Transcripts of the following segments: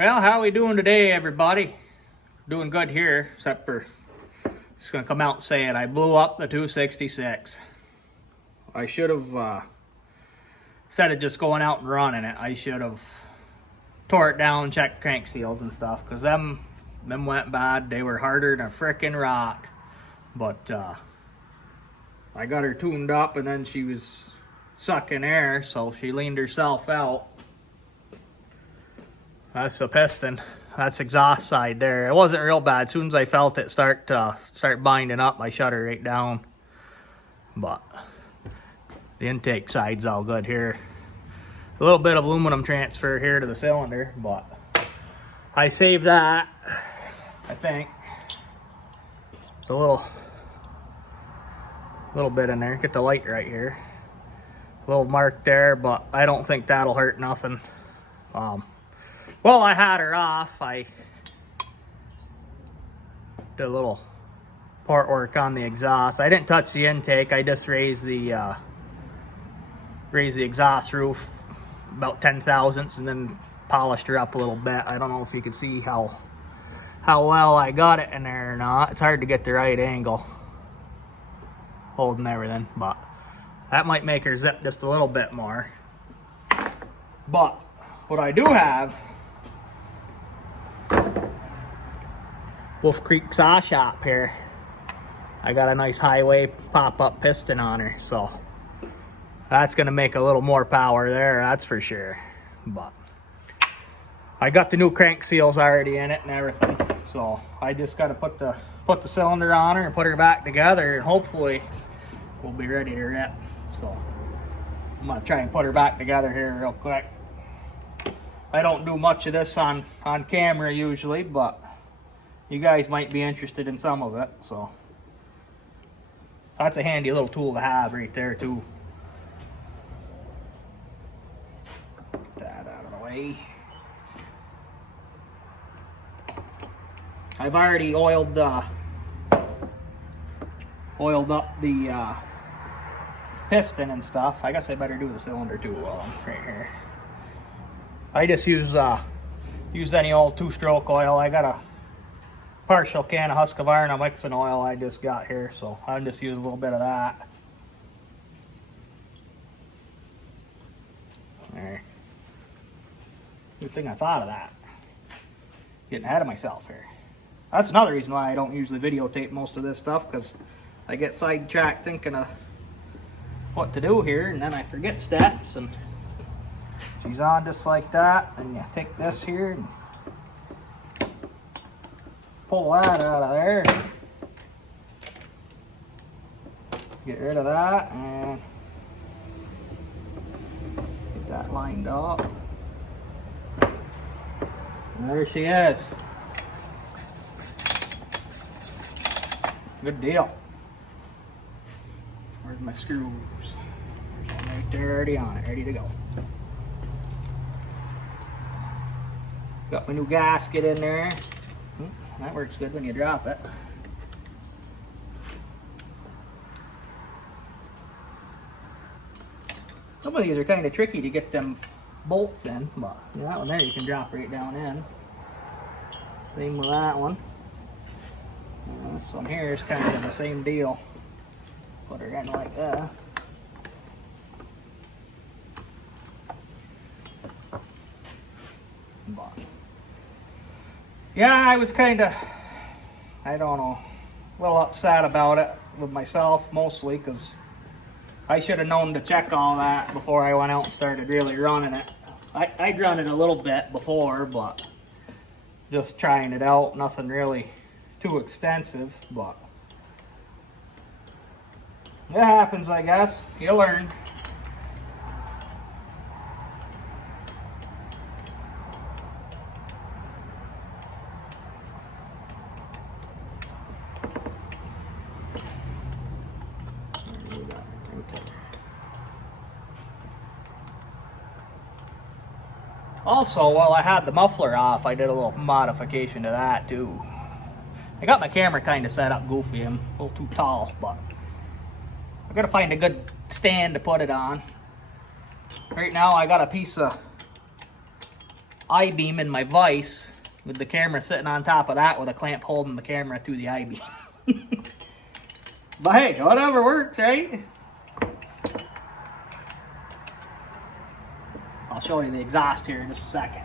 Well, how we doing today, everybody? Doing good here, except for just gonna come out and say it. I blew up the 266. I should have instead of just going out and running it, I should have tore it down, checked crank seals and stuff, because them went bad. They were harder than a frickin' rock. But I got her tuned up, and then she was sucking air, so she leaned herself out. That's the piston. That's exhaust side there. It wasn't real bad. As soon as I felt it start binding up, I shut her right down. But the intake side's all good here. A little bit of aluminum transfer here to the cylinder, but I saved that, I think. It's a little bit in there. Get the light right here. A little mark there, but I don't think that'll hurt nothing. Well, I had her off. I did a little part work on the exhaust. I didn't touch the intake. I just raised the exhaust roof about 10 thousandths and then polished her up a little bit. I don't know if you can see how well I got it in there or not. It's hard to get the right angle holding everything, but that might make her zip just a little bit more. But what I do have, Wolf Creek Saw Shop here. I got a nice highway pop-up piston on her, so that's gonna make a little more power there, that's for sure. But I got the new crank seals already in it and everything, so I just gotta put the cylinder on her and put her back together, and hopefully we'll be ready to rip. So I'm gonna try and put her back together here real quick. I don't do much of this on camera usually, but you guys might be interested in some of it, so that's a handy little tool to have right there too. Get that out of the way. I've already oiled up the piston and stuff. I guess I better do the cylinder too while I'm right here. I just use any old 2-stroke oil. I got a partial can of Husqvarna mixing oil I just got here, so I'll just use a little bit of that. There. Good thing I thought of that. Getting ahead of myself here. That's another reason why I don't usually videotape most of this stuff, because I get sidetracked thinking of what to do here, and then I forget steps, and she's on just like that, and you take this here and pull that out of there. Get rid of that and get that lined up. And there she is. Good deal. Where's my screws? There's one right there already on it, ready to go. Got my new gasket in there. That works good when you drop it. Some of these are kind of tricky to get them bolts in, but that one there you can drop right down in. Same with that one. And this one here is kind of the same deal. Put her in like this. But yeah, I was kind of, I don't know, a little upset about it with myself, mostly because I should have known to check all that before I went out and started really running it. I'd run it a little bit before, but just trying it out, nothing really too extensive, but it happens, I guess. You learn. Also, while I had the muffler off, I did a little modification to that too. I got my camera kind of set up goofy. I'm a little too tall, but I gotta find a good stand to put it on. Right now I got a piece of I-beam in my vise with the camera sitting on top of that with a clamp holding the camera through the I-beam. But hey, whatever works, right? I'll show you the exhaust here in just a second.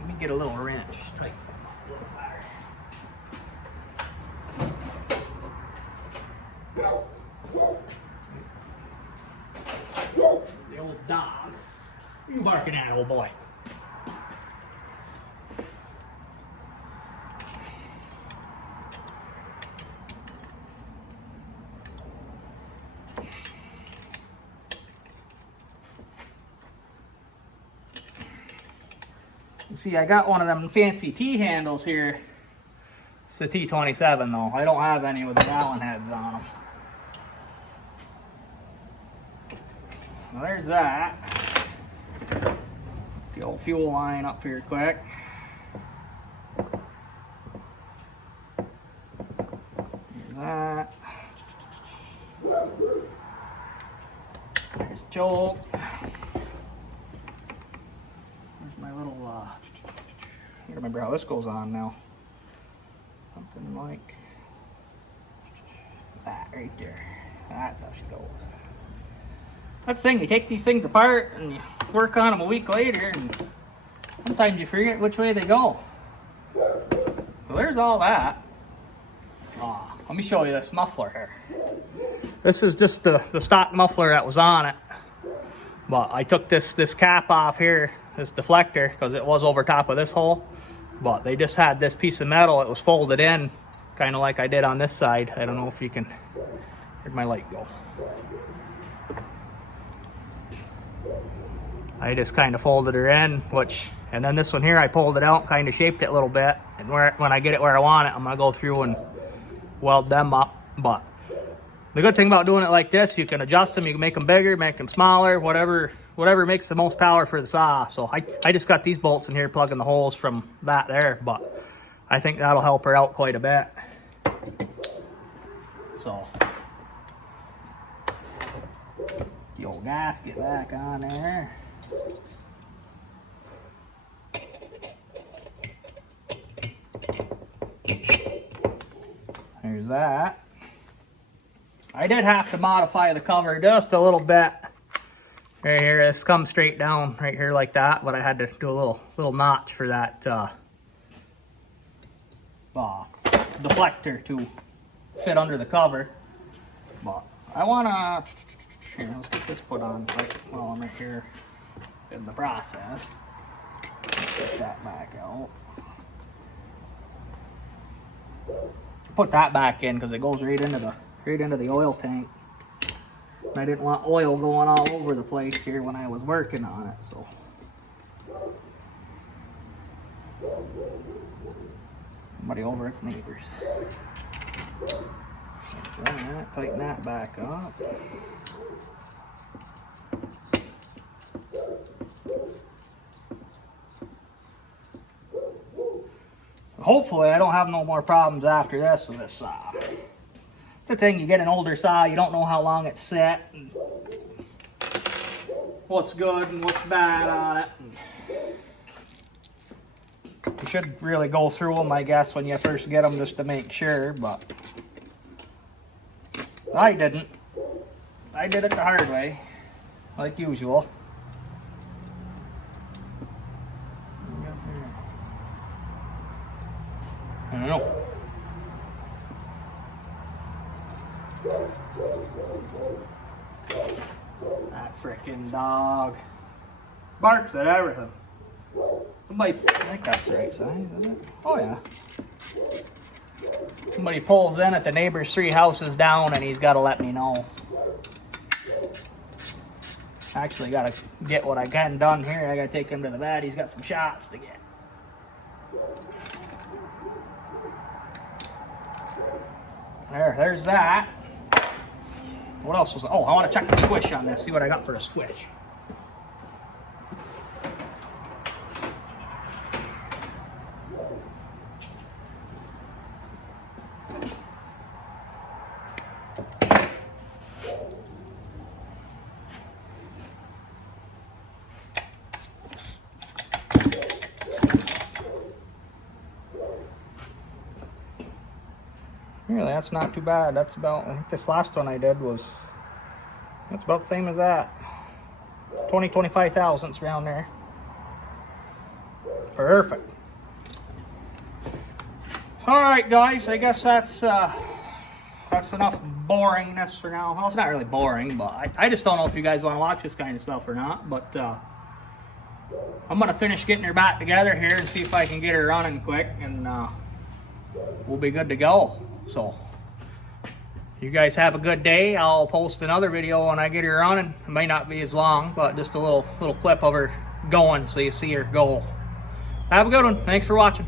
Let me get a little wrench. Tight. The old dog. What are you barking at, old boy? See, I got one of them fancy T-handles here. It's the T27 though. I don't have any with the Allen heads on them. Well, there's that. The old fuel line up here quick. There's that. There's choke. My little, I can't remember how this goes on now. Something like that right there. That's how she goes. That's the thing, you take these things apart and you work on them a week later and sometimes you forget which way they go. So there's all that. Let me show you this muffler here. This is just the stock muffler that was on it. But I took this cap off here, this deflector, because it was over top of this hole. But they just had this piece of metal, it was folded in, kind of like I did on this side. I don't know if you can, where'd my light go? I just kind of folded her in, and then this one here, I pulled it out, kind of shaped it a little bit. And when I get it where I want it, I'm gonna go through and weld them up. But the good thing about doing it like this, you can adjust them, you can make them bigger, make them smaller, whatever makes the most power for the saw. So I just got these bolts in here plugging the holes from that there, but I think that'll help her out quite a bit. So, the old gasket back on there. There's that. I did have to modify the cover just a little bit. Right here, this comes straight down right here like that, but I had to do a little notch for that deflector to fit under the cover. But I wanna, here, let's get this put on right while I'm right here in the process. Get that back out. Put that back in because it goes right into the oil tank. I didn't want oil going all over the place here when I was working on it, so. Somebody over at the neighbors. Tighten that back up. Hopefully I don't have no more problems after this with this saw. The thing, you get an older saw, you don't know how long it's set, and what's good and what's bad on it. You should really go through them, I guess, when you first get them just to make sure, but I didn't. I did it the hard way, like usual. I don't know. That frickin' dog barks at everything. Somebody, I think that's the right size, is it? Oh yeah. Somebody pulls in at the neighbor's 3 houses down and he's got to let me know. Actually got to get what I can done here. I got to take him to the vet. He's got some shots to get. There's that. What else was, oh, I want to check the squish on this, see what I got for a squish. Really, that's not too bad. That's about, I think this last one I did was, that's about the same as that. 25 thousandths around there. Perfect. All right, guys, I guess that's enough boringness for now. Well, it's not really boring, but I just don't know if you guys want to watch this kind of stuff or not. But I'm gonna finish getting her back together here and see if I can get her running quick, and we'll be good to go. So you guys have a good day. I'll post another video when I get her running. It may not be as long, but just a little clip of her going so you see her go. Have a good one. Thanks for watching.